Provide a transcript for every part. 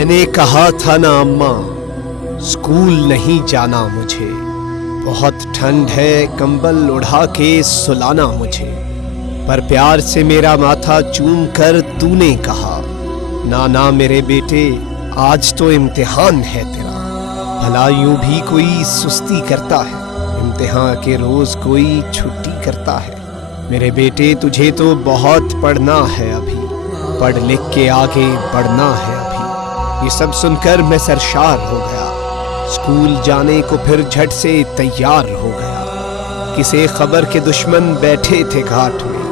میں نے کہا تھا نا اماں، اسکول نہیں جانا مجھے، بہت ٹھنڈ ہے کمبل اڑھا کے سلانا مجھے، پر پیار سے میرا ماتھا چوم کر تو نے کہا نانا میرے بیٹے آج تو امتحان ہے تیرا، بھلا یوں بھی کوئی سستی کرتا ہے، امتحان کے روز کوئی چھٹی کرتا ہے، میرے بیٹے تجھے تو بہت پڑھنا ہے ابھی، پڑھ لکھ کے آگے بڑھنا ہے ابھی۔ یہ سب سن کر میں سرشار ہو گیا، اسکول جانے کو پھر جھٹ سے تیار ہو گیا، کسے خبر کے دشمن بیٹھے تھے گھاٹ میں،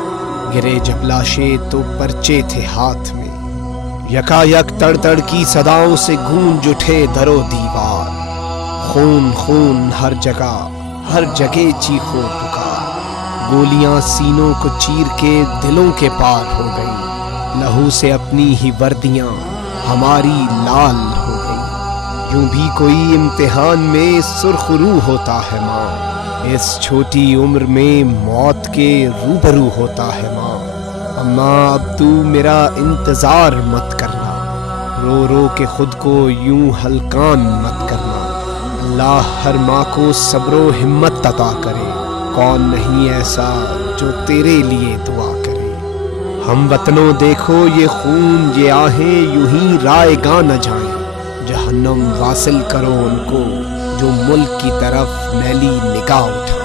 گرے جب لاشیں تو پرچے تھے ہاتھ میں، یکا یک تڑ تڑ کی صداؤں سے گونج اٹھے در و دیوار، خون خون ہر جگہ چیخو پکار، گولیاں سینوں کو چیر کے دلوں کے پار ہو گئی، لہو سے اپنی ہی وردیاں ہماری لال ہو گئی، یوں بھی کوئی امتحان میں سرخ رو ہوتا ہے ماں، اس چھوٹی عمر میں موت کے روبرو ہوتا ہے ماں، اماں اب تو میرا انتظار مت کرنا، رو رو کے خود کو یوں ہلکان مت کرنا، اللہ ہر ماں کو صبر و ہمت عطا کرے، کون نہیں ایسا جو تیرے لیے دعا کرے، ہم وطنوں دیکھو یہ خون یہ آہیں یوں ہی رائے گاں نہ جائیں، جہنم واصل کرو ان کو جو ملک کی طرف میلی نگاہ اٹھائیں۔